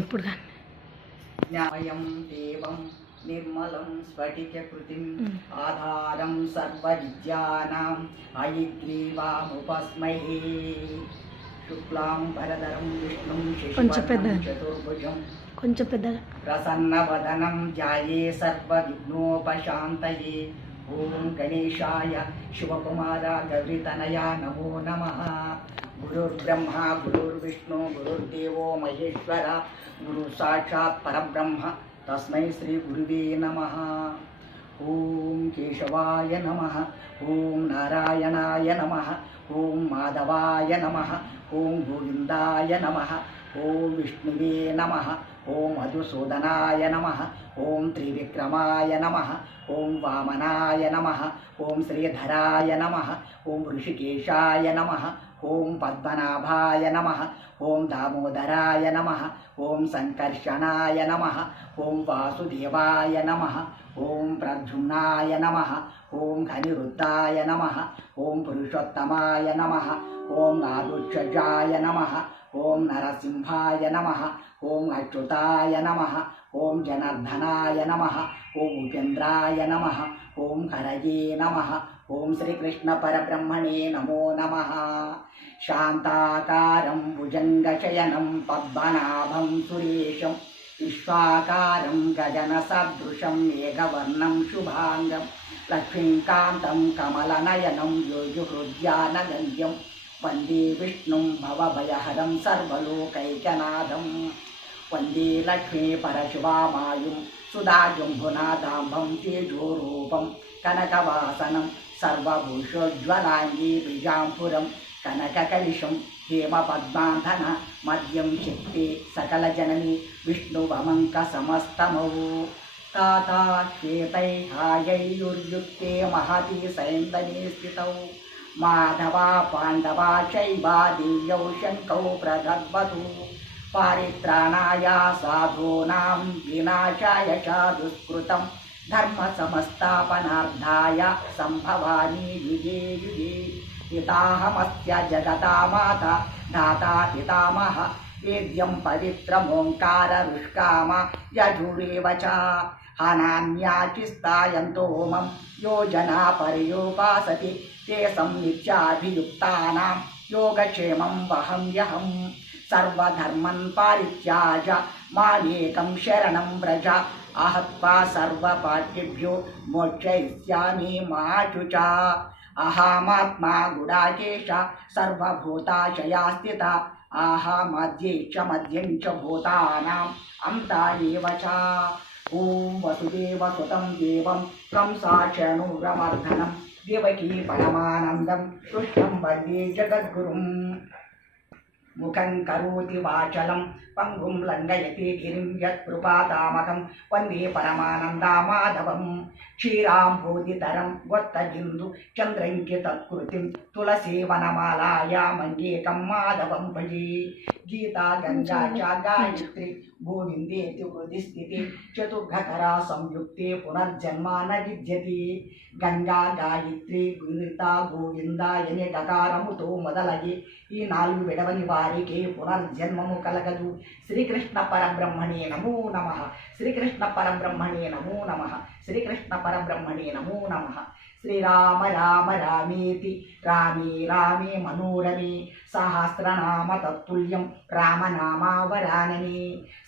ఇప్పుడు కానీ జ్ఞాయం దేవం నిర్మలం స్ఫటికృతిం ఆధారం సర్వవిద్యానాం హయగ్రీవాముపస్మహే శుక్లాం వరదరం విష్ణుం శశివర్ణం చతుర్భుజం కొంచెం పెద్దగా ప్రసన్నవదనం ధ్యాయే సర్వవిఘ్నోపశాంతయే. ఓం గణేశాయ శివకుమార గౌరీతనయా నమో నమః. గురుర్బ్రహ్మ గురుర్విష్ణు గురుర్దేవో మహేశ్వర గురు సాక్షాత్ పరబ్రహ్మ తస్మై శ్రీ గురువే నమః. ఓం కేశవాయ నమః. ఓం నారాయణాయ నమః. ఓం మాధవాయ నమః. ఓం గోవిందాయ నమః. ఓం విష్ణువే నమః. ఓం మధుసూదనాయ నమః. ఓం త్రివిక్రమాయ నమః. ఓం వామనాయ నమః. ఓం శ్రీధరాయ నమః. ఓం ఋషికేశాయ నమః. ఓం పద్మనాభాయ నమః. ఓం దామోదరాయ నమః. ఓం సంకర్షణాయ నమః. ఓం వాసుదేవాయ నమః. ఓం ప్రద్యుమ్నాయ నమః. ఓం అనిరుద్ధాయ నమః. ఓం పురుషోత్తమాయ నమః. ఓం ఆదుక్షజాయ నమః. ఓం నరసింహాయ నమః. ఓం అచ్యుతాయ నమః. ఓం జనార్దనాయ నమః. ఓం ఉపేంద్రాయ నమః. ఓం హరయే నమః. ఓం శ్రీకృష్ణ పరబ్రహ్మణే నమో నమః. శాంతాకారం భుజంగశయనం పద్మనాభం సురేశం విశ్వాకారం గగన సదృశం మేఘవర్ణం శుభాంగం లక్ష్మీకాంతం కమలనయనం యోగిహృద్యానగంధ్యం వందే విష్ణుం భవభయహరం సర్వలోకైకనాథం. వందే లక్ష్మీ పరశివామాయుం సుధాజంభునాదాంబం తేజోరూపం కనకవాసనం సర్వభూషోజ్వలాంగీ బీజాంపురం కనకకలిశం హేమపద్మాధన మద్యం చిత్తే సకల జనని విష్ణువమంక సమస్తమౌ. తాతా శ్వేతై హాయైర్యుక్తే మహతి సైందనే స్థితౌ మాధవా పాండవా చైవా దివ్యౌ శంకౌ ప్రదద్వతు పారిత్రాణాయ సాధూనాం వినాశాయ చ దుష్కృతం ధర్మ సంస్థాపనార్థాయ సంభవామి యుగే యుగే. పితాహమస్య జగతా మాతా ధాతా పితామహ వేద్యం పవిత్రమోంకార రుష్కామ యజురేవ చ హనాన్యాచిస్తాయంతో మం యోజనా పర్యోపాసతి ते संनित्याभियुक्तानां योगक्षेमं वहम्यहं. सर्वधर्मन् परित्याज मामेकं शरणं व्रज अहत्वा सर्वपापेभ्यो मोक्षयिष्यामि मा शुचा. अहमात्मा गुडाकेश सर्वभूताशया स्थिता अहमध्ये च मध्यं च भूतानाम् अन्ता एव च. ॐ वसुदेवसुतं देवं कंसाचणूरमर्दनं देवकी परमानन्दं कृष्णं वन्दे जगद्गुरुम्. मुखं करोति वाचलं पंगुं लङ्घयति गिरिं यत्कृपातामहं वन्दे परमानन्दमाधवं. क्षीराम्भोधितरं गोत्तबिन्दु चन्द्रङ्कितत्कृतिं तुलसीवनमालायामङ्गेकं माधवं भजे. गीता गङ्गा च गायत्री गोविन्देति हृदि स्थिते चतुर्घकरा संयुक्ते पुनर्जन्म न विद्यते. गंगा गायत्री गीता गोविंदा ఎనే గకారముతో మొదలగి ఈ నాలుగు విడవని వారికి పునర్జన్మము కలగదు. శ్రీకృష్ణ పరబ్రహ్మణే నమో నమః. శ్రీకృష్ణ పరబ్రహ్మణే నమో నమః. శ్రీకృష్ణ పరబ్రహ్మణే నమో నమః. శ్రీరామ రామ రామేతి రామే రామే మనోరమే సహస్రనామ తత్తుల్యం రామనామావరాననే.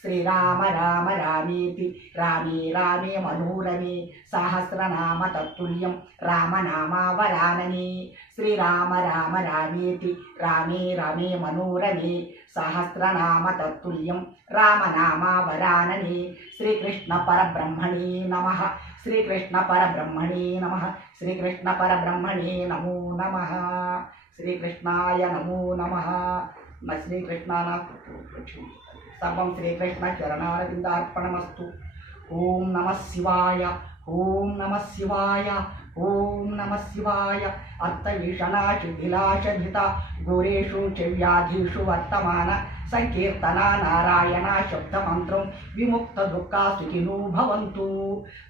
శ్రీరామ రామ రామేతి రామే రామే మనోరమే సహస్రనామ తత్తుల్యం రామనామావరాననే. శ్రీరామ రామ రామేతి రామే రామే మనోరమే సహస్రనామ తత్తుల్యం రామనామావరాననే. శ్రీకృష్ణ పరబ్రహ్మణే నమః. శ్రీకృష్ణ పరబ్రహ్మణే నమః. శ్రీకృష్ణ పరబ్రహ్మణే నమో నమః. శ్రీకృష్ణాయ నమో నమః. శ్రీకృష్ణ సర్వం శ్రీకృష్ణ చరణారవిందార్పణమస్తు. ఓం నమః శివాయ. ఓం నమః శివాయ. ఓం నమః శివాయ. అర్థవిషణా శిథిలాశధిత ఘోరేషు च వ్యాధీషు వర్తమాన సంకీర్తన నారాయణ శబ్దమంత్రం విముక్త దుఃఖా సుఖినో భవంతు.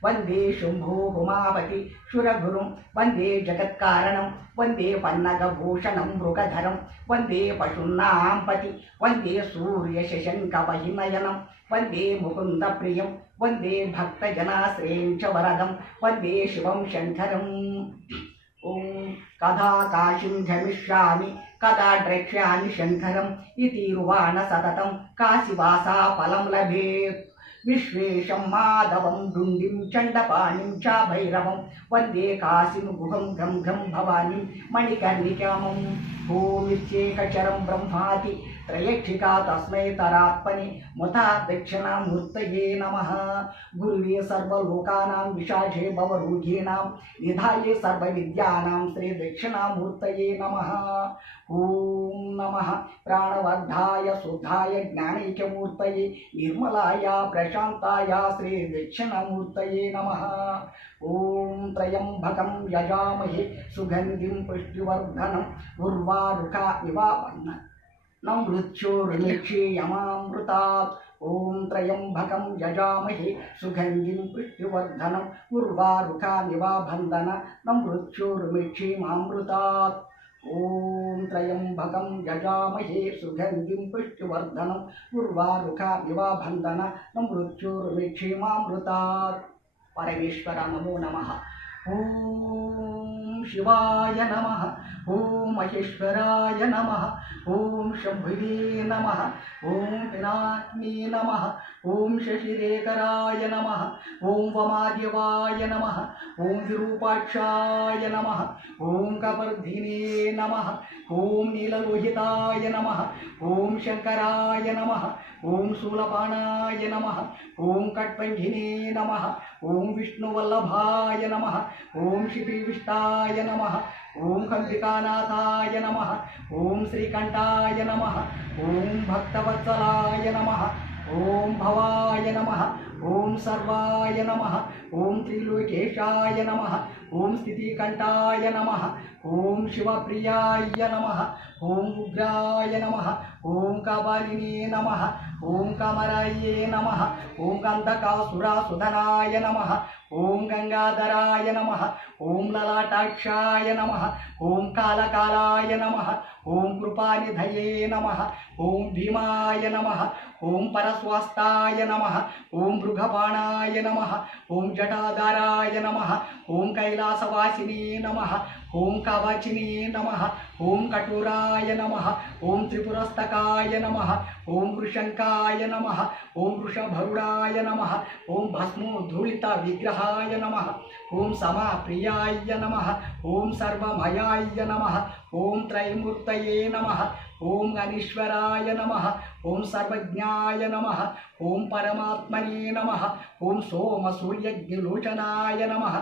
వందే శంభో ఉమాపతి శురగురుం వందే జగత్కారణం వందే పన్నగభూషణం మృగధరం వందే పశూనాం పతి వందే సూర్య శశంక వహినయనం వందే ముకుంద ప్రియం వందే భక్తజనాశ్రయం చ వరదం వందే శివం శంకరం. ఓం కథా కాశీం గమిష్యామి కదా ద్రక్ష్యామి శంకరం ఇతిరువాణ సతతం కాశీవాసా ఫలం లభేత్. విశ్వేశం మాధవం డుండిం చండపాణిం చ భైరవం వందే కాశీం గుహం గం గం భవానిం మణికర్ణికామం. భూమిశ్చేకచరం బ్రహ్మాతి త్రయక్షికా తస్మై తరాత్మని ముతా దక్షిణామూర్తయే నమః. గురువే సర్వలోకానాం విశాఖే భవరోగిణాం నిధాయే సర్వవిద్యానాం శ్రీ దక్షిణామూర్తయే నమః. ఓం నమః ప్రాణవర్ధాయ శుద్ధాయ జ్ఞానైక్యమూర్తయే నిర్మలాయ ప్రశాంతాయ శ్రీ దక్షిణామూర్తయే నమః. ఓం త్రయంబకం యజామహే సుగంధిం పుష్టివర్ధనం ఉర్వారుకా ఇవ నం మృత్యోర్నిక్షేయమామృతాత్. ఓం త్రయంబకం యజామహే సుగంధిం పుష్టివర్ధనం ఉర్వారుకానివ బంధన నం మృత్యోర్నిక్షేమామృతాత్. ఓం త్రయంబకం యజామహే సుగంధిం పుష్టివర్ధనం ఉర్వారుకానివ బంధన నం మృత్యోర్నిక్షేమామృతాత్. పరమేశ్వర నమో నమః. ఓం శివాయ నమః. ఓం మహేశ్వరాయ నమః. ఓం శంభువే నమః. ఓం పినాత్మే నమః. ఓం శశిరేఖరాయ నమః. ఓం వమాదేవాయ నమః. ఓం విరూపాక్షాయ నమః. ఓం కపర్ధినే నమః. ఓం నీలలోహితాయ నమః. ఓం శంకరాయ నమః. ఓం శూలపాణాయ నమః. ఓం కట్పంఘినే నమః. ఓం విష్ణువల్లభాయ నమః. ఓం శ్రీవిష్టాయ నమః. ఓం కంపికానాథాయ నమః. ఓం శ్రీకంఠాయ నమః. ఓం భక్తవత్సలాయ నమః. ఓం భవాయ నమః. ఓం సర్వాయ నమః. ఓం త్రిలోకేశాయ నమః. ఓం స్థితికంఠాయ నమః. ఓం శివప్రియాయ నమః. ఓం ఉగ్రాయ నమః. ఓం కపాలినే నమః. ఓం కమరాయే నమః. ఓం కందకాసురాసుధనాయ నమః. ఓం గంగాధరాయ నమః. ఓం లలాటాక్షాయ నమః. ఓం కాలకాలాయ నమః. ఓం కృపానిధయే నమః. ఓం భీమాయ నమః. ఓం పరస్వాస్తాయ నమః. ఓం మృగపాణాయ నమః. ఓం జటాధారాయ నమః. ఓం కైలాసవాసినే నమః. ఓం కవచినే నమః. ఓం కఠోరాయ నమః. ఓం త్రిపురస్తకాయ నమః. ఓం వృషంకాయ నమః. ఓం వృషభరుడాయ నమః. ఓం భస్మోద్ధూళిత విగ్రహాయ నమః. ఓం సమాప్రియాయ నమః. ఓం సర్వమయాయ నమః. ఓం త్రైమూర్తయే నమః. ఓం అనీశ్వరాయ నమః. ఓం సర్వజ్ఞాయ నమః. ఓం పరమాత్మనే నమః. ఓం సోమ సూర్యగ్నిలోచనాయ నమః.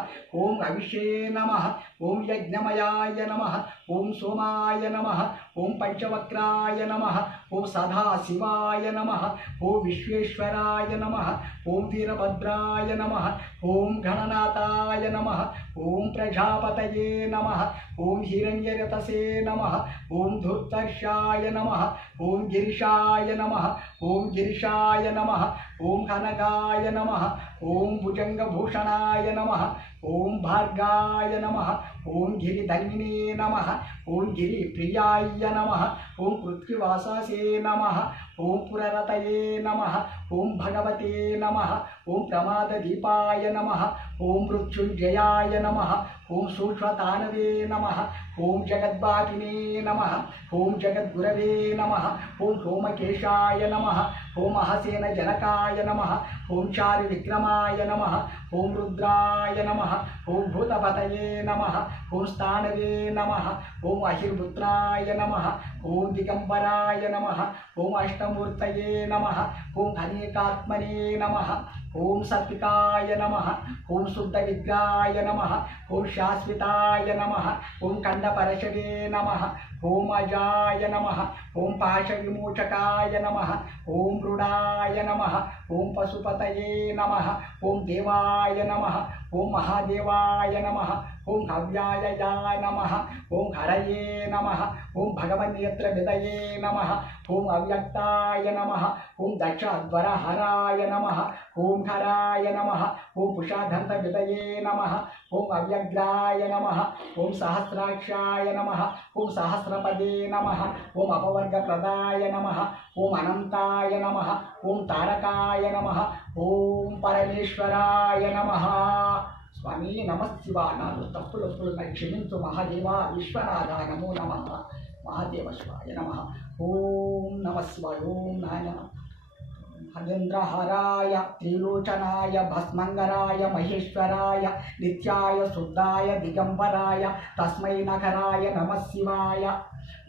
ఓం అవిషే నమః. ఓం యజ్ఞమయాయ నమః. ఓం సోమాయ నమః. ఓం పంచవక్రాయ నమః. ఓం సదాశివాయ నమః. ఓం విశ్వేశ్వరాయ నమః. ఓం వీరభద్రాయ నమః. ఓం గణనాథాయ నమః. ఓం ప్రజాపతయే నమః. ఓం హిరణ్యరతసే నమః. ఓం ధూర్తర్షాయ నమః. ఓం గిరిశాయ నమః. ఓం గిరిశాయ నమః. ఓం కనకాయ నమః. ఓం భుజంగభూషణాయ నమః. ఓం భార్గాయ నమః. ఓం గిరిధన్వినే నమః. ఓం గిరిప్రియాయ నమః. ఓం పృథ్వీవాససే నమః. ఓం పురరతయే నమః. ఓం భగవతే నమః. ఓం ప్రమాదదీపాయ నమః. ఓం మృత్యుంజయాయ నమః. ఓం సూక్ష్మతానవే నమః. ఓం జగద్వాపినే నమః. ఓం జగద్గురవే నమః. ఓం సోమకేశాయ నమః. ఓం అహసేన జనకాయ నమః. ఓం చారు విక్రమాయ నమః. ఓం రుద్రాయ నమః. ఓం భూతపతయే నమః. ఓం స్థానవే నమః. ఓం అహిర్పుత్రాయ నమః. ఓం దిగంబరాయ నమః. ఓం అష్టమూర్తయే నమః. ఓం అనేకాత్మనే నమః. ఓం సత్వికాయ నమః. ఓం శుద్ధ విగ్రహాయ నమః. ఓం శాశ్వతాయ నమః. ఓం ఖండపరశవే నమః. ఓం అజాయ నమః, ఓం పాశవిమోచకాయ నమః, ఓం మృడాయ నమః, ఓం పశుపతయే నమః, ఓం దేవాయ నమః, ఓం మహాదేవాయ నమః, ఓం హవ్యాయ నమః, ఓం హరయే నమః, ఓం భగవన్నేత్రవిదయే నమః, ఓం అవ్యక్తాయ నమః, ఓం దక్షధ్వరహరాయ నమః, ఓం హరాయ నమః, ఓం పుషాధంతవిదయే నమః, ఓం అవ్యగ్రాయ నమః, ఓం సహస్రాక్షాయ నమః, ఓం సహస్రపదే నమః, ఓం అపవర్గప్రదాయ నమః, ఓం అనంతాయ నమః, ఓం తారకాయ నమః, ఓం పరమేశ్వరాయ నమః. స్వామి నమశివా, నాలుగు తప్పులొప్పులు క్షమించు మహాదేవ విశ్వనాథ నమో నమః. మహాదేవ శివాయ నమః. ఓం నమశివాయ. ఓం నారాయణ. హరేంద్రహరాయ త్రిలోచనాయ భస్మంగరాయ మహేశ్వరాయ నిత్యాయ శుద్ధాయ దిగంబరాయ తస్మై నగరాయ నమశివాయ.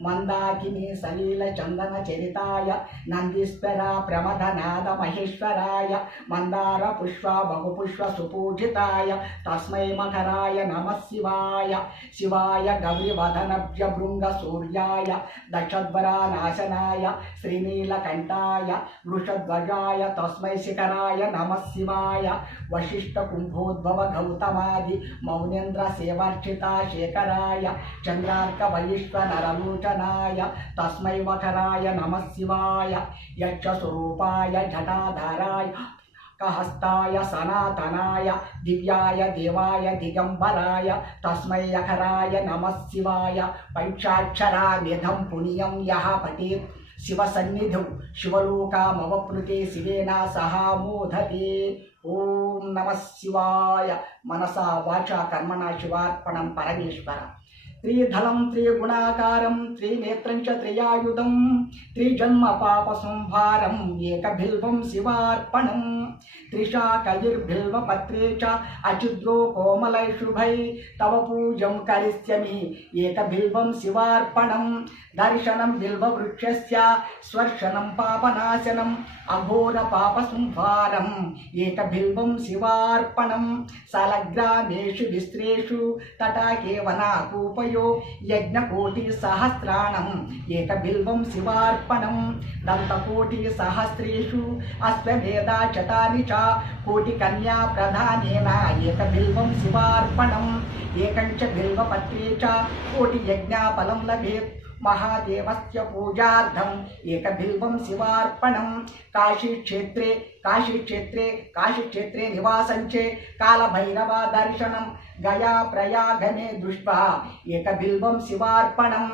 మందాకిని సలీల చందన చరితాయ నందీశ్వర ప్రమథనాద మహేశ్వరాయ మందార పుష్ప బహుపుష్ప సుపూజితాయ తస్మై మకరాయ నమశివాయ. శివాయ గౌరివదనభ్య భృంగ సూర్యాయ దక్షధ్వరానాశనాయ శ్రీనీలకంఠాయ వృషధ్వజాయ తస్మై శిఖరాయ నమశివాయ. వశిష్ఠ కుంభోద్భవ గౌతమాది మౌనేంద్ర సేవార్చిత శేఖరాయ చంద్రార్క వైశ్వనరలోచనాయ తస్మై మకరాయ నమశివాయ. యక్షస్వరూపాయ జటాధారాయ హస్తాయ సనాతనాయ దివ్యాయ దేవాయ దిగంబరాయ తస్మై యకరాయ నమశివాయ. పంచాక్షరా నిధం పుణ్యం యః పఠేత్ శివసన్నిధౌ శివలోకామవప్నుతే శివేన సహా మోదతే. ఓం నమః శివాయ. మనసా వాచా కర్మణా శివార్పణం పరమేశ్వర. త్రిధలం త్రిగుణాకారం త్రినేత్రం చ త్రియాయుధం త్రిజన్మ పాప సంహారం ఏకబిల్వం శివార్పణం. త్రిశాకైర్బిల్వపత్రే చ అచిద్రో కోమలై శుభై తవ పూజం కరిష్యామి ఏకబిల్వం శివార్పణం. దర్శనం బిల్వవృక్షస్య స్వర్శనం పాపనాశనం అఘోర పాప సంహారం ఏకబిల్వం శివార్పణం. సలగ్రామేషు విస్త్రేషు తటాకే వనాకూపయో యజ్ఞకోటి సహస్రాణం ఏకబిల్వం శివార్పణం. దంతకోటి సహస్రేషు అశ్వమేధ చతాని చ కోటి కన్యా ప్రధానేన ఏకబిల్వం శివార్పణం. ఏకంచ బిల్వపత్రే చ కోటి యజ్ఞఫలం లభేత్ మహాదేవస్య పూజార్థం ఏకబిల్వం శివార్పణం. కాశీక్షేత్రే నివాసంచే కాలభైరవ దర్శనం గయా ప్రయాగమే దృష్ట్వా ఏకబిల్వం శివార్పణం.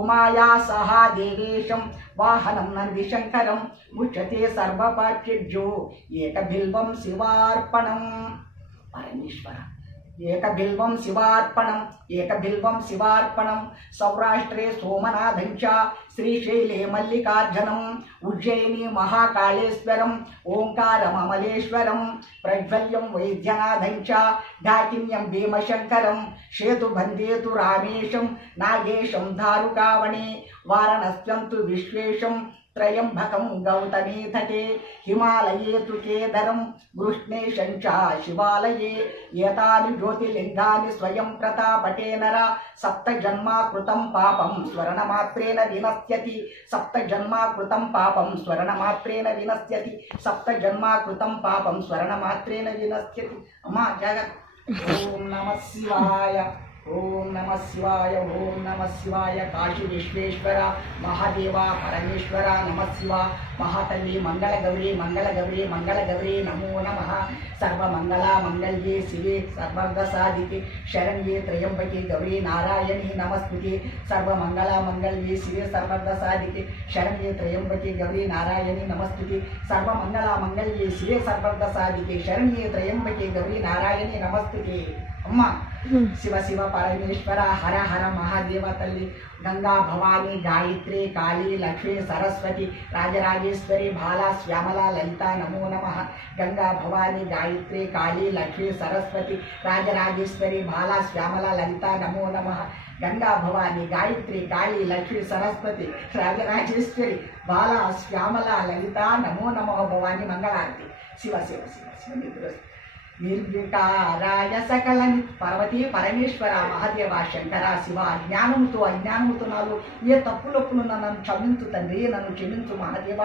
ఉమాయా సహా దేవేశం వాహనం నందిశంకరం ముచ్యతే సర్వపాఠ్యజ్యో ఏకబిల్వం శివార్పణం. పరమేశ్వర ఏకబిల్వం శివార్పణం. ఏకబిల్వం శివార్పణం. సౌరాష్ట్రే సోమనాథం చ శ్రీశైలే మల్లికార్జునం ఉజ్జయిని మహాకాళేశ్వరం ఓంకారమమలేశ్వరం ప్రజ్వల్యం వైద్యనాథం చ ఢాకిన్యం భీమశంకరం సేతుబంధేతు రామేశం నాగేశం దారుకావణే వారణస్యం తు విశ్వేశం త్రయంబకం గౌతమీ తటే హిమాలయే తు కేదరం వృష్ణేశం చ శివాలయే. ఏతాని జ్యోతిర్లింగాని స్వయం ప్రతాపటే నర సప్తజన్మాకృతం పాపం స్వర్ణమాత్రేణ వినశ్యతి. సప్తజన్మాకృతం పాపం స్వర్ణమాత్రేణ వినశ్యతి. సప్తజన్మాకృతం పాపం స్వర్ణమాత్రేణ వినశ్యతి. అమ్మా జగత్. ఓం నమః శివాయ. ఓం నమః శివాయ. ఓం నమః శివాయ. కాశీ విశ్వేశ్వర మహాదేవ పరమేశ్వర నమః శివ. మహాతల్లి మంగళగౌరీ మంగళగౌరీ మంగళగౌరీ నమో నమః. సర్వమంగళ మంగళ్యే శివే సర్వార్థసాధికే శరణ్యే త్రయంబకే గౌరీ నారాయణీ నమస్తుతే. సర్వమంగళ మంగళ్యే శివే సర్వార్థసాధికే శరణ్యే త్రయంబకే గౌరీ నారాయణీ నమస్తుతే. సర్వమంగళ మంగళ్యే శివే సర్వార్థసాధికే శరణ్యే త్రయంబకే గౌరీ నారాయణీ నమస్తుతే. అమ్మ శివ శివ పరమేశ్వర హర హర మహాదేవ తల్లి గంగా భవానీ గాయత్రి కాళీ లక్ష్మీ సరస్వతి రాజరాజేశ్వరి బాలా శ్యామల లలిత నమో నమః. గంగా భవానీ గాయత్రి కాళీ లక్ష్మీ సరస్వతి రాజరాజేశ్వరి బాలా శ్యామల లలిత నమో నమః. గంగా భవానీ గాయత్రి కాళీ లక్ష్మీ సరస్వతి రాజరాజేశ్వరి బాలా శ్యామల లలిత నమో నమః. భవానీ మంగళారతి. శివ శివ శివ శివ. నిర్వికారాయ సకల పార్వతీ పరమేశ్వర మహాదేవ శంకర శివ జ్ఞానముతో అజ్ఞానముతో నాలో ఏ తప్పులొప్పులు నన్ను క్షమించు తండ్రి, నన్ను క్షమించు మహాదేవ.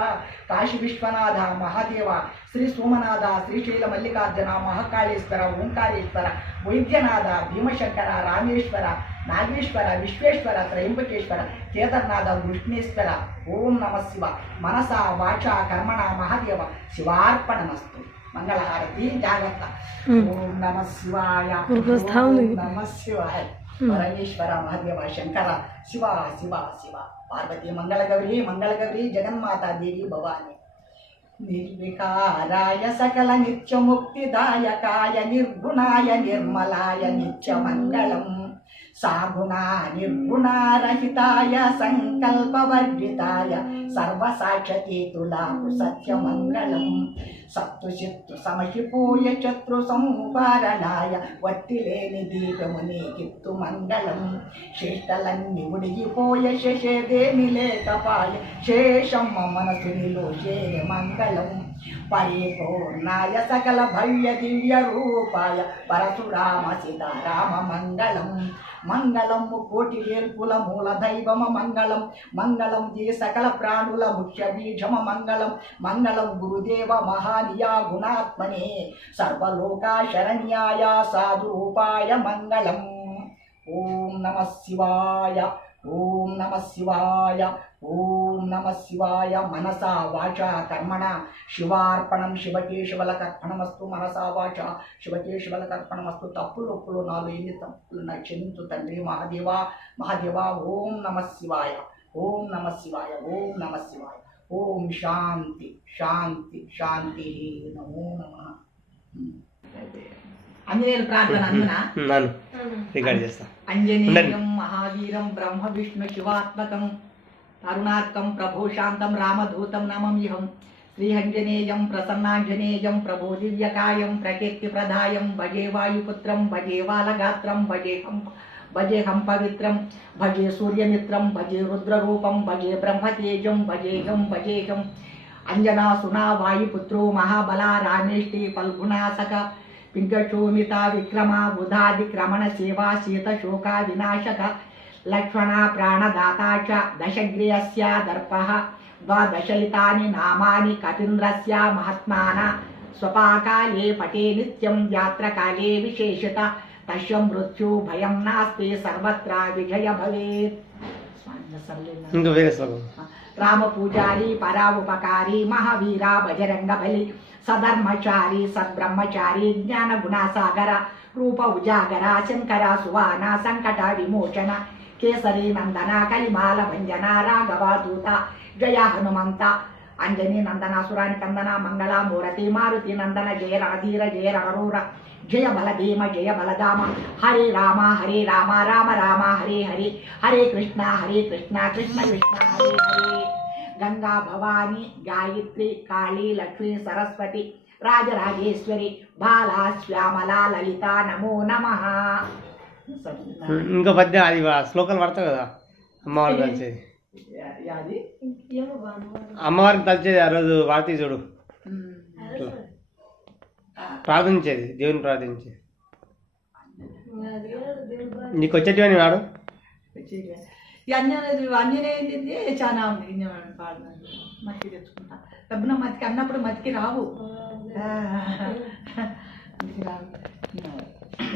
కాశీ విశ్వనాథ మహాదేవ, శ్రీ సోమనాథ, శ్రీశైల మల్లికార్జున, మహాకాళేశ్వర, ఓంకారేశ్వర, వైద్యనాథ, భీమశంకర, రామేశ్వర, నాగేశ్వర, విశ్వేశ్వర, త్రయంబకేశ్వర, కేదార్నాథ, కృష్ణేశ్వర. ఓం నమ శివ. మనస వాచ కర్మణ మహాదేవ శివార్పణమస్తు. మంగళహారతి. జాగ్రత్త. ఓం నమ శివాయ, ఓం నమ శివాయ. పరమేశ్వర మహాదేవ శంకర శివ శివ శివ. పార్వతీ మంగళగౌరీ మంగళగౌరీ జగన్మాత దేవి భవాని. నిర్వికారాయ సకల నిత్యముక్తిదాయకాయ నిర్గుణాయ నిర్మలాయ నిత్యమంగళం. సాగుణా నిర్గుణారహితాయ సంకల్పవర్జితాయ సర్వసాక్షతీతులాకు సత్యమంగళం. సత్తు చిత్తు సమహిపోయ శత్రు సంవారణాయ వట్టిలేని దీపముని కిత్తు మంగళం. శేష్టలన్నీ ఉడిగిపోయ శేషేదేమి లేకపాయ శేషమ్మ మనసునిలో శేయ మంగళం. పరిపూర్ణాయ సకల భవ్య దివ్య రూపాయ పరశురామ సీతారామ మంగళం. మంగళం కోటి ఏల్పుల మూల దైవమ మంగళం. మంగళం జీ సకల ప్రాణుల ముఖ్య బీజమ మంగళం. మంగళం గురుదేవ మహానియా గుణాత్మనే సర్వలోకా శరణ్యాయ సాధురూపాయ మంగళం. ఓం నమ శివాయ, ఓం నమ శివాయ, ఓం నమ శివాయ. మనసా వాచ కర్మణ శివార్పణం. శివకేశవలకర్పణమస్తు. మనసా వాచ శివకేశవలకర్పణమస్తు. తప్పులు ఒప్పులు నాలో ఎన్ని తప్పులు నాకు క్షమించు తండ్రి మహాదేవ మహాదేవ. ఓం నమ శివాయ, ఓం నమ శివాయ, ఓం నమ శివాయ. ఓం శాంతి శాంతి శాంతి. నమో నమః. ఆంజనేయుల ప్రార్థన అందునా రికార్డ్ చేస్తా. అంజనేయం మహావీరం బ్రహ్మ విష్ణు శివాత్మకం అరుణాత్మకం ప్రభో శాంతం రామదూతం నమమ్యహం. శ్రీహంజనేయం ప్రసన్నాంజనేయం ప్రభో దివ్యకాయం ప్రకీర్తి ప్రదాయం. భజే వాయుపుత్రం భజే బాలగాత్రం భజేహం పవిత్రం భజే సూర్యమిత్రం భజే రుద్రరూపం భజే బ్రహ్మతేజం భజేహం. అంజనాసునా వాయుపుత్రో మహాబలా రామేష్టి ఫల్గుణాసక పింగశోమిత విక్రమ బుధాదిక్రమణ సేవా శీత శోక వినాశక లక్ష్మణ ప్రాణదాతా చ దశగ్రియస్య దర్పః ద్వాదశైతాని నామాని కపీంద్రస్య మహాత్మాన స్వపాకాలే పటే నిత్యం యాత్రకాలే విశేషత తస్య మృత్యు భయం నాస్తి సర్వత్ర విజయ భవేత్. రామ పూజారి పరావుపకారి మహావీర బజరంగ బలి సధర్మచారి సద్బ్రహ్మచారి జ్ఞాన గుణాసాగర రూప ఉజాగర శంకర సువాన సంకట విమోచన కేసరి నందన కలిమాల భంజన రాఘవాదూత జయ హనుమంత అంజనీ నందన సురాని కందన మంగళ మూరతి మారుతి నందన జయ రణధీర జయ రణరూర జయ బలభీమ జయ బలదామ. హరే రామ రామ రామ హరే హరే. హరే కృష్ణ కృష్ణ కృష్ణ హరే హరే. గంగా భవాని గాయత్రి కాళీ లక్ష్మీ సరస్వతి రాజరాజేశ్వరి బాలా శ్యామల లలిత నమో నమః. ఇంకో పద్యం అది శ్లోకాలు పడతావు కదా అమ్మవారికి తలిచేది. అమ్మవారికి తలిచేది ఆ రోజు వార్తీ చూడు ప్రార్థించేది దేవుని ప్రార్థించేది. నీకు వచ్చేటివని వాడు అంజనేయుడిది చాలా ఉంది. మతికి తెచ్చుకుంటా డబ్బున మతికి అన్నప్పుడు మతికి రావు.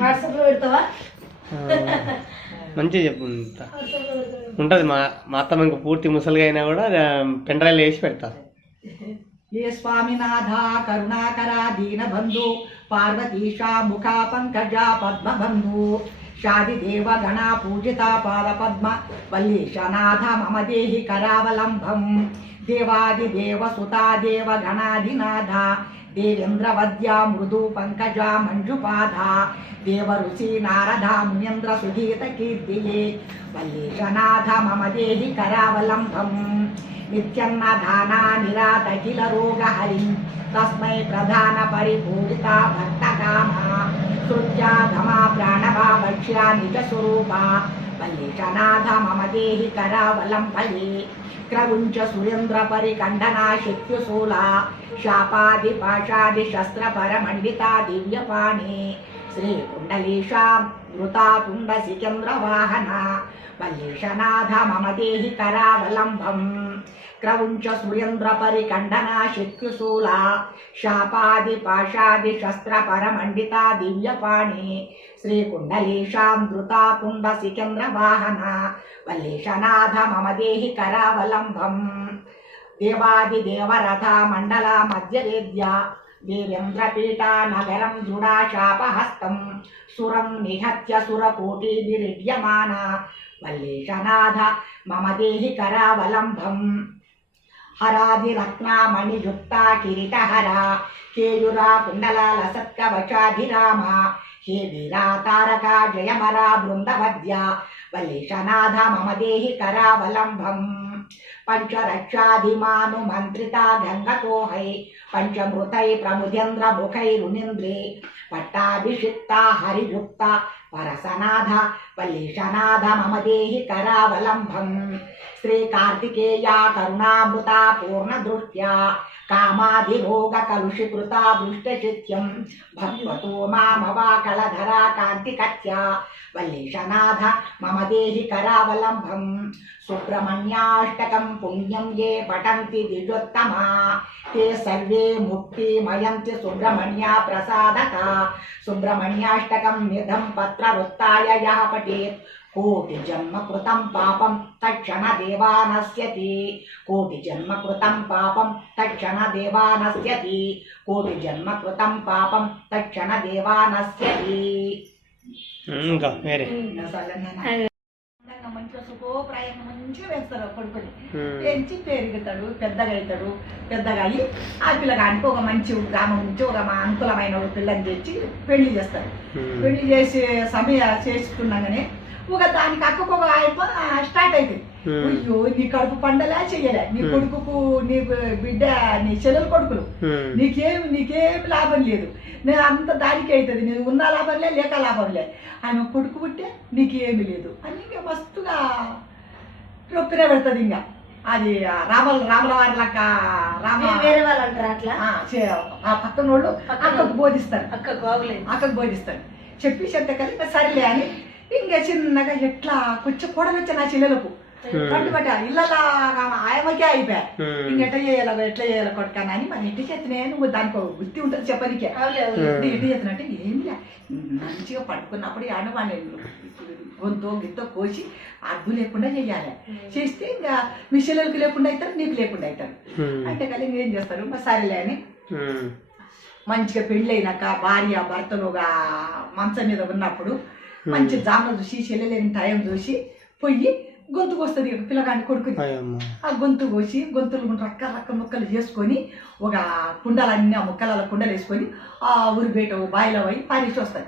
వాట్సాప్లో పెడతావా? మంచిగా చెప్పు. ఉంటుంది మా అత్తమ్మ ఇంకా పూర్తి ముసలిగా అయినా కూడా పెండ్రైలు వేసి పెడతా. ఏ స్వామినాథ కరుణాకర దీనబంధు పార్వతీశా ముఖా పంకజ పద్మబంధు శాదిదేవ గణా పూజిత పాద పద్మ వల్లీశనాథ మమ దేహి కరావలంబం. దేవాదిదేవ సుతా దేవ గణాధినాథ దేవేంద్రవద్యా మృదు పంకజ మంజుపాద దేవ ఋషి నారద మునేంద్ర సుధీత కీర్తియే వల్లీశనాథ మమ దేహి కరావలంబం. నిత్యన్నదానా నిరాతకిల రోగ హరి తస్మై ప్రధాన పరిపూరిత భక్తకామ శృత్యాగమా ప్రాణభా భక్ష్యా నిజ స్వరూప వల్లీశనాథ మమ దేహి కరావలంబయే క్రౌంచ సురేంద్ర పరికండనా శక్తిశూలా శాపాది పాశాది శస్త్ర పరమండితా దివ్యపాణి శ్రీ కుండలీశాం ధృతాతుండ సికేంద్ర వాహన వల్లీశనాథ మమ దేహి కరావలంబం క్రౌంచ సురేంద్ర పరికండనా శక్తిశూలా శాపాది పాశాది శస్త్ర పరమండితా దివ్యపాణి శ్రీ కుండలీశాం ధృతాతుండ సికేంద్ర వాహన వల్లీశనాథ మమ దేహి కరావలంబం దేవాది దేవరథ మండల మధ్యవేద్య దేవేంద్రపీఠ నగరం దృఢాశాపహస్తం సురం నిహత్య సురకోటిభిర్యమాన వల్లీశనాథ మమ దేహి కరావలంబం హరాదిరత్నామణియుక్త కిరీటహర కేయురా కుండలాల సత్కవచాధిరామ హే వీరా తారక జయమరా బృందవద్య వల్లీశనాథ మమ దేహి కరావలంబం పంచరక్షాధిమాను మంత్రితా గంగతోహై పంచమృతై ప్రముదేంద్ర ముఖైరునింద్రే పట్టాభిషిక్త హరియుక్త పరసనాథ వల్లీశనాథ మమ దేహి కరావలంబం శ్రీ కార్తికేయ కరుణామృత పూర్ణదృష్ట్యా కామాదిరోగ కలుషీకృత దృష్టచిత్యం భగవతో మామవాకళధర కాంతికత్య వల్లీశనాథ మమ దేహి కరావలంబం సుబ్రహ్మణ్యాష్టకం పుణ్యం ఏ పఠంతి ద్విజోత్తమా ते सर्वे मुक्तिमयन्ति सुब्रह्मण्य प्रसादक सुब्रह्मण्याष्टकं निधं पत्रवृत्ताय यः पठेत् कोटिजन्म कृतं पापं तत्क्षणदेवा नश्यति कोटिजन्म कृतं पापं तत्क्षणदेवा नश्यति कोटिजन्म कृतं पापं तत्क्षणदेवा नश्यति ఇంకా వేరే మంచిగా సుఖోప్రాయంగా మంచిగా వేస్తారు కొడుకుని పెంచి పెరుగుతాడు పెద్దగా అవుతాడు పెద్దగా అయ్యి ఆ పిల్లగానికి ఒక మంచి గ్రామం నుంచి ఒక అనుకూలమైన ఒక పిల్లని తెచ్చి పెళ్లి చేస్తారు పెళ్లి చేసే చేసుకున్నాగానే ఒక దానికి అక్కకు ఒక ఆయప్ప స్టార్ట్ అవుతుంది అయ్యో నీ కడుపు పండలే చెయ్యలే నీ కొడుకుకు నీ బిడ్డ నీ చెల్లెలు కొడుకులు నీకేం లాభం లేదు నేను అంత దానికి అవుతుంది నేను ఉన్న లాభంలే లేక లాభంలే ఆమె కొడుకు పుట్టే నీకేమి లేదు అని ఇంకా మస్తుగా రొప్పిన పెడుతుంది ఇంకా అది రాముల వారి లెక్క వేరే వాళ్ళు అంటారు అట్లా ఆ పక్కన వాళ్ళు అక్కకు బోధిస్తారు అక్కకు బోధిస్తారు చెప్పి చెప్తే ఇంకా సరేలే అని ఇంకా చిన్నగా ఎట్లా కొంచెం కూడనొచ్చా నా చెల్లెలకు పట్టు పట్ట ఇళ్ళలా ఆయమకే అయిపోయా ఇంకెట్లా చేయాలి కొడుకానా అని మన ఇంటి చేతనే నువ్వు దానికి వృత్తి ఉంటుంది చెప్పనికే ఇంటి చేతనంటే ఏమిలే మంచిగా పట్టుకున్నప్పుడు ఆడవాళ్ళ గొంతో గిత్తో కోసి అడ్డు లేకుండా చేయాలి చేస్తే ఇంకా మీ చెల్లెలకు లేకుండా అవుతారు నీకు లేకుండా అవుతారు అంటే కలిగి ఏం చేస్తారు మా సరేలే అని మంచిగా పెళ్ళైనాక భార్య భర్తలుగా మంచం మీద ఉన్నప్పుడు మంచి జామ చూసి చెల్లెలేని టైం చూసి పొయ్యి గొంతుకు వస్తుంది పిల్లగాని కొడుకుని ఆ గొంతు కోసి గొంతులు రక్క ముక్కలు చేసుకొని ఒక కుండలన్నీ ఆ ముక్కల కుండలు వేసుకొని ఆ ఊరి బయట బాయిలో పోయి పారేసి వస్తుంది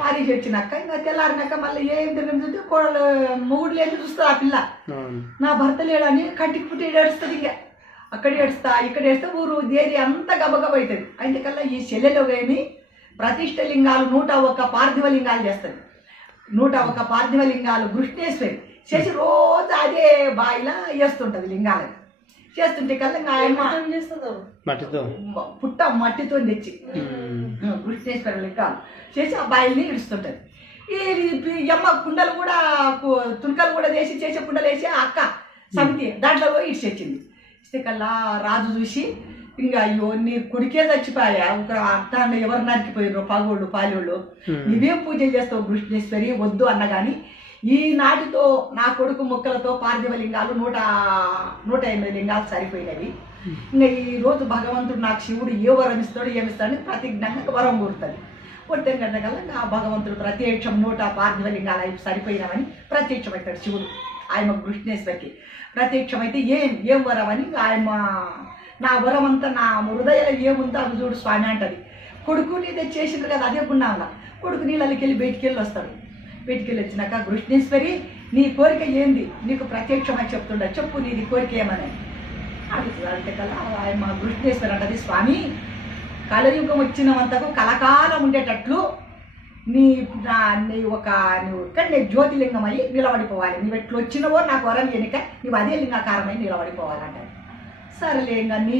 పారేసి వచ్చినాక ఇంకా తెల్లారినాక మళ్ళీ ఏం తిరిగి చూస్తే కోడలు మొగుడు లేదు చూస్తుంది ఆ పిల్ల నా భర్త లేడని కంటికి పుట్టి ఏడుస్తుంది ఇంకా అక్కడ ఏడుస్తా ఇక్కడ ఏడుస్తే ఊరు దేరి అంతా గబగబ అవుతుంది అందుకల్లా ఈ చెల్లెలో ఏమి ప్రతిష్ట లింగాలు 101 పార్థివ లింగాలు చేస్తుంది 101 పార్థివ లింగాలు కృష్ణేశ్వరి చేసి రోజు అదే బాయిలా వేస్తుంటది లింగాలని చేస్తుంటే కల్లా మట్టితో పుట్ట మట్టితో తెచ్చి కృష్ణేశ్వర లింగాలు చేసి ఆ బాయిల్ని ఇడుస్తుంటది ఈ అమ్మ కుండలు కూడా తునకలు కూడా చేసి చేసే కుండలు వేసి అక్క సమితి దాంట్లో పోయి ఇడిచేసింది ఇస్తే కల్లా రాజు చూసి ఇంకా అయ్యో నీ కొడుకే చచ్చిపోయా ఒక అర్థాన్ని ఎవరు నరికిపోయారు పగోళ్ళు పాలోళ్ళు నువ్వేం పూజలు చేస్తావు కృష్ణేశ్వరి వద్దు అన్నగాని ఈ నాటితో నా కొడుకు మొక్కలతో పార్థివ లింగాలు 108 లింగాలు సరిపోయినవి ఇంకా ఈ రోజు భగవంతుడు నాకు శివుడు ఏ వరం ఇస్తాడు ఏమిస్తాడని ప్రతిజ్ఞంగా వరం కోరుతుంది కొట్టిన గంట కల్లా ఆ భగవంతుడు ప్రత్యక్షం 100 పార్థివ లింగాలు సరిపోయినవని ప్రత్యక్షమవుతాడు శివుడు ఆయన కృష్ణేశ్వరికి ప్రత్యక్షమైతే ఏం వరం అని ఆయన నా వరం అంతా నా హృదయంలో ఏముందో అది చూడు స్వామి అంటది కొడుకు నీదే చేసిండ్రు కదా అదే గుండా కొడుకు నీళ్ళకి వెళ్ళి బయటికి వస్తాడు బయటికి వచ్చినాక కృష్ణేశ్వరి నీ కోరిక ఏంది నీకు ప్రత్యక్షమని చెప్తుండ చెప్పు నీది కోరిక ఏమని అడుగుతుంది కదా ఆయన కృష్ణేశ్వరి అంటది స్వామి కలయుగం వచ్చినంతకు కలకాలం ఉండేటట్లు నీ ఒక నువ్వు ఇక్కడ నీ జ్యోతిలింగం అయ్యి నిలబడిపోవాలి. నువ్వు ఎట్లు వచ్చినవో నాకు వరం ఎన్నిక నువ్వు అదే లింగాకారమై నిలబడిపోవాలంట. సరేలే ఇంకా నీ